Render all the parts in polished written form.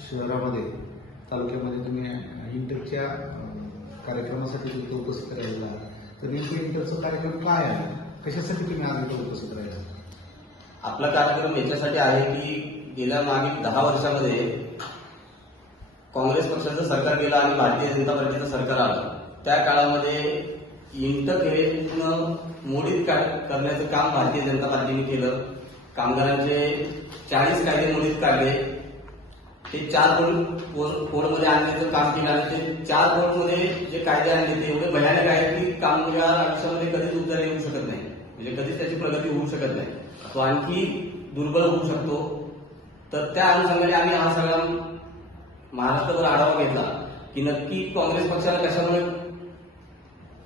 शहरामध्ये तालुक्यामध्ये तुम्ही इंटरच्या कार्यक्रमासाठी तुम्ही उपस्थित राहिलेला आहात. तर नेमकं इंटरचा कार्यक्रम काय आहे, कशासाठी तुम्ही आज इथे उपस्थित राहिला? आपला कार्यक्रम याच्यासाठी आहे की गेल्या मागील 10 वर्षामध्ये काँग्रेस पक्षाचं सरकार गेलं आणि भारतीय जनता पार्टीचं सरकार आलं. त्या काळामध्ये इंटर हे पूर्ण मोडीत करण्याचं काम भारतीय जनता पार्टीने केलं. कामगारांचे 40 कायदे मोडीत काढले. ते 4 कोडमध्ये आणण्याचं काम केलं आणि ते 4 कोडमध्ये जे कायदे आणले ते एवढे भयानक आहेत की कामगार आयुष्यामध्ये कधीच उद्धार येऊ शकत नाही, म्हणजे कधीच त्याची प्रगती होऊ शकत नाही, तो आणखी दुर्बल होऊ शकतो. तर त्या अनुषंगाने आम्ही हा सगळा महाराष्ट्रभर आढावा घेतला की नक्की काँग्रेस पक्षाला कशामुळे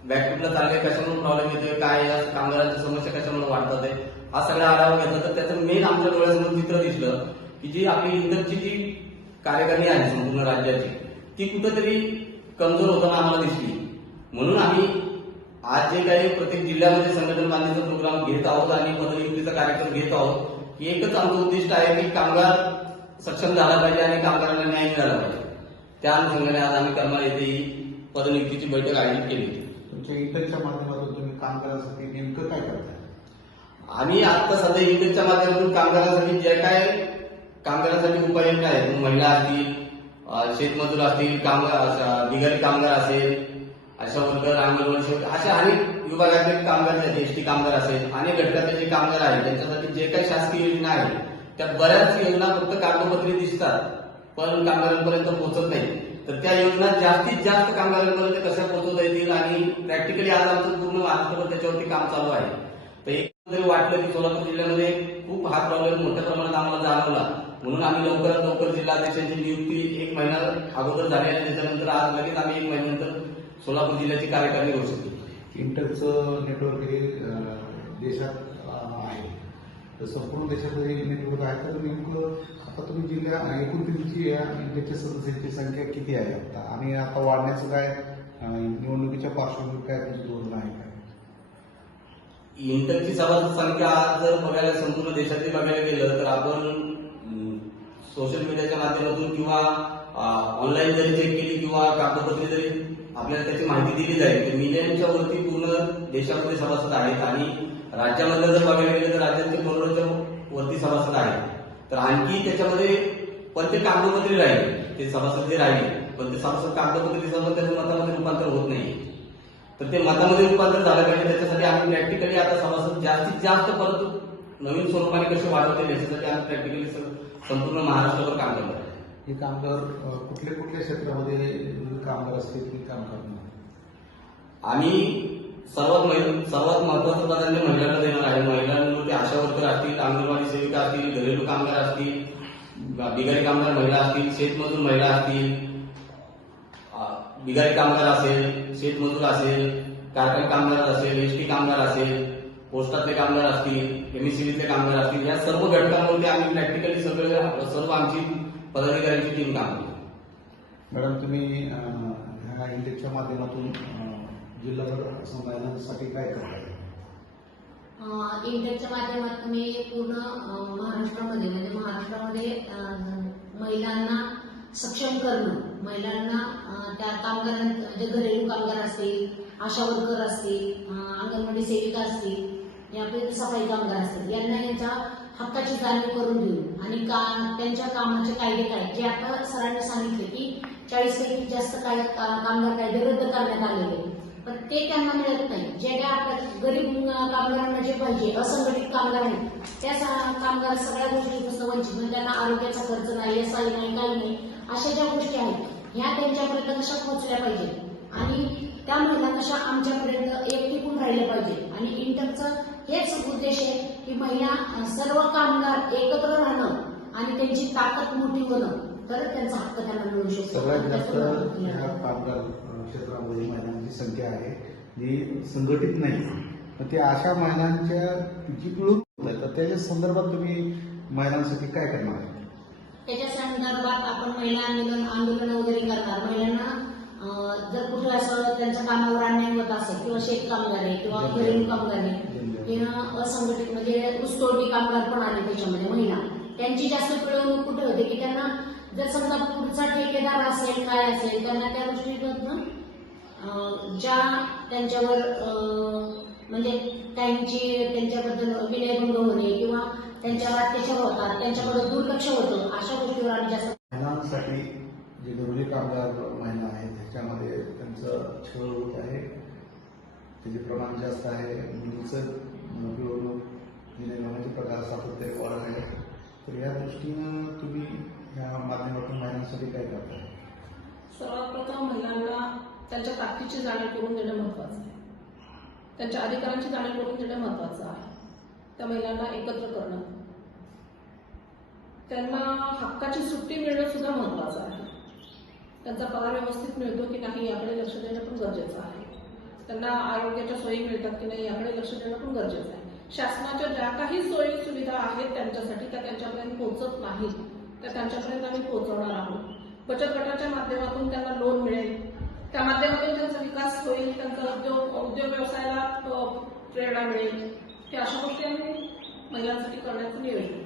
बॅकफुटला चालले, कशामुळे प्रॉब्लेम येतोय, काय कामगारांच्या समस्या कशामुळे वाढतात आहे, हा सगळा आढावा घेतला. तर त्याचं मेन आमच्या डोळ्यासमोर चित्र दिसलं की जी आपली इंटरची जी कार्यकारिणी आहे संपूर्ण राज्याची, ती कुठेतरी कमजोर होताना आम्हाला दिसली. म्हणून आम्ही आज जे काही प्रत्येक जिल्ह्यामध्ये संघटन बांधण्याचा प्रोग्राम घेत आहोत आणि पदनियुक्तीचा कार्यक्रम घेत आहोत, की एकच आमचं उद्दिष्ट आहे की कामगार सक्षम झाला पाहिजे आणि कामगारांना न्याय मिळाला पाहिजे. त्या अनुषंगाने आज आम्ही करमाळ येथे ही पदनियुक्तीची बैठक आयोजित केली होती. तुमच्या इंटरच्या माध्यमातून तुम्ही कामगारांसाठी नेमकं काय करताय? आम्ही आता सध्या इंटरच्या माध्यमातून कामगारांसाठी जे काय कामगारांसाठी उपाययोजना आहेत, महिला असतील, शेतमजूर असतील, कामगार बिगारी कामगार असेल, आशा वर्कर, अंगणवाडी सेवक, अशा अनेक विभागातले कामगार आहेत, एसटी कामगार असेल, अनेक घटकातले जे कामगार आहेत त्यांच्यासाठी जे काही शासकीय योजना आहेत त्या बऱ्याच योजना फक्त कागदोपत्री दिसतात पण कामगारांपर्यंत पोहोचत नाही. तर त्या योजना जास्तीत जास्त कामगारांपर्यंत कशा पोहोचवता येतील आणि प्रॅक्टिकली आज आमचं पूर्ण महाराष्ट्रभर त्याच्यावरती काम चालू आहे. तर एक तरी वाटलं की सोलापूर जिल्ह्यामध्ये खूप हा प्रॉब्लेम मोठ्या प्रमाणात आम्हाला जाणवला, म्हणून आम्ही लवकरात लवकर जिल्हाध्यक्षांची नियुक्ती 1 महिना अगोदर झाली आणि त्याच्यानंतर आज लगेच आम्ही 1 महिन्यानंतर सोलापूर जिल्ह्याची कार्यकारिणी घोषित केली. इंटरचं नेटवर्क हे देशात आहे, तर संपूर्ण देशात हे नेटवर्क आहे. तर नेमकं आता तुम्ही जिल्ह्या एकूण तुमची इंटरच्या सदस्यांची संख्या किती आहे आता, आणि आता वाढण्याचं काय निवडणुकीच्या पार्श्वभूमीवर काय तुमची धोरण आहे काय? इंटरची सभासद संख्या आज जर बघायला संपूर्ण देशातली बघायला गेलं तर आपण सोशल मीडियाच्या माध्यमातून किंवा ऑनलाईन जरी चेक केली किंवा कागदपत्री जरी आपल्याला त्याची माहिती दिली जाईल तर मिलियनच्या वरती पूर्ण देशामध्ये सभासद आहेत. आणि राज्यामधलं जर बघायला गेलं तर राज्यातले करोडोच्या वरती सभासद आहेत. तर आणखी त्याच्यामध्ये प्रत्येक कागदपत्री राहील, ते सभासद जे राहिले पण ते सभासद कागदपत्री सर्व त्याच्या मतामध्ये रूपांतर होत नाही. तर ते मतामध्ये रूपांतर झालं पाहिजे. त्याच्यासाठी आम्ही प्रॅक्टिकली आता सभासद जास्तीत जास्त परत नवीन स्वरूपाने कसे वाढवतील याच्यासाठी आम्ही प्रॅक्टिकली संपूर्ण महाराष्ट्रावर काम करतो. हे कामगार कुठल्या कुठल्या क्षेत्रामध्ये कामगार असतील की काम करणार? आम्ही सर्वात महत्वाचं प्राधान्य महिलांना देणार आहे. महिलांमध्ये आशा वर्कर असतील, अंगणवाडी सेविका असतील, घरेलू कामगार असतील, बिगारी कामगार महिला असतील, शेतमजूर महिला असतील, बिगारी कामगार असेल, शेतमजूर असेल, कारखाना कामगार असेल, एसटी कामगार असेल, पोस्टातले कामगार असतील, एमएससीबीतले कामगार असतील, या सर्व घटकांमध्ये आम्ही प्रॅक्टिकली सर्व आमची पदाधिकाऱ्यांची टीम काम करतो. मॅडम, तुम्ही ह्या इंटेकच्या माध्यमातून जिल्हाभर महिलांसाठी काय करताय? इंटरच्या माध्यमातून मी पूर्ण महाराष्ट्रामध्ये महिलांना सक्षम करणं, महिलांना त्या कामगारांना जे घरेलू कामगार असतील, आशा वर्कर असतील, अंगणवाडी सेविका असतील, या सफाई कामगार असतील, यांना यांच्या हक्काची जाणीव करून देऊन आणि त्यांच्या कामाचे कायदे काय जे आता सरांनी सांगितले की 40 पैकी जास्त कामगार कायदे रद्द करण्यात आलेले, पण ते त्यांना मिळत नाही. जे काय आपल्या गरीब कामगारांना जे पाहिजे, असंघटित कामगार आहेत त्या कामगार सगळ्या गोष्टींपासून वंचित, म्हणजे त्यांना आरोग्याचा खर्च नाही, SI नाही, काही नाही, अशा ज्या गोष्टी आहेत ह्या त्यांच्यापर्यंत कशा पोहोचल्या पाहिजे आणि त्या महिला कशा आमच्यापर्यंत एक टिकून राहिल्या पाहिजे. आणि इंटरचा हेच उद्देश आहे की महिला सर्व कामगार एकत्र राहणं आणि त्यांची ताकद मोठी होणं, तरच त्यांचा हक्क त्यांना मिळू शकतो. सगळ्यात जास्त ह्या कामगार क्षेत्रामध्ये महिलांची संख्या आहे जी संघटित नाही, तर ते अशा महिलांच्या जी पिळून होत, तर त्याच्या संदर्भात तुम्ही महिलांसाठी काय करणार आहे? त्याच्या संदर्भात आपण महिला आंदोलन वगैरे करणार. महिलांना जर कुठे असं त्यांच्या कामावर अन्याय होत असेल किंवा शेतकामगार आहे किंवा घरेलू कामगार आहे किंवा असंघटित म्हणजे ऊसतोडणी कामगार पण आले त्याच्यामध्ये महिला, त्यांची जास्त पिळवणूक कुठे होते की त्यांना जर समजा पुढचा ठेकेदार असेल काय असेल त्यांना त्या दृष्टीकोनातून ज्या त्यांच्यावर म्हणजे त्यांच्याबद्दल विनयभंग होणे किंवा त्यांच्यावर अत्याचार होतात त्यांच्याकडे दुर्लक्ष होतं अशा गोष्टीवर आम्ही जास्त महिलांसाठी जे घरोली कामगार महिला आहेत त्याच्यामध्ये त्यांचं छळ होत आहे, त्याचे प्रमाण जास्त आहे, मुलीचं पिळवणूक होण्याचे प्रकार सातत्याने वाढत आहे. तर या दृष्टीनं तुम्ही या माध्यमातून महिलांसाठी काय करताय? सर्वात प्रथम महिलांना त्यांच्या ताकदीची जाणीव करून देणं महत्त्वाचं आहे. त्यांच्या अधिकारांची जाणीव करून देणं महत्त्वाचं आहे. त्या महिलांना एकत्र करणं, त्यांना हक्काची सुट्टी मिळणं सुद्धा महत्त्वाचं आहे. त्यांचा पगार व्यवस्थित मिळतो की नाही याकडे लक्ष देणं पण गरजेचं आहे. त्यांना आरोग्याच्या सोयी मिळतात की नाही याकडे लक्ष देणं पण गरजेचं आहे. शासनाच्या ज्या काही सोयी सुविधा आहेत त्यांच्यासाठी त्या त्यांच्यापर्यंत पोहोचत नाहीत त्या त्यांच्यापर्यंत आम्ही पोहोचवणार आहोत. बचत गटाच्या माध्यमातून त्यांना लोन मिळेल, त्या माध्यमातून त्यांचा विकास होईल, त्यांचा उद्योग व्यवसायाला प्रेरणा मिळेल. की अशा गोष्टी आम्ही महिलांसाठी करण्याचं नियोजन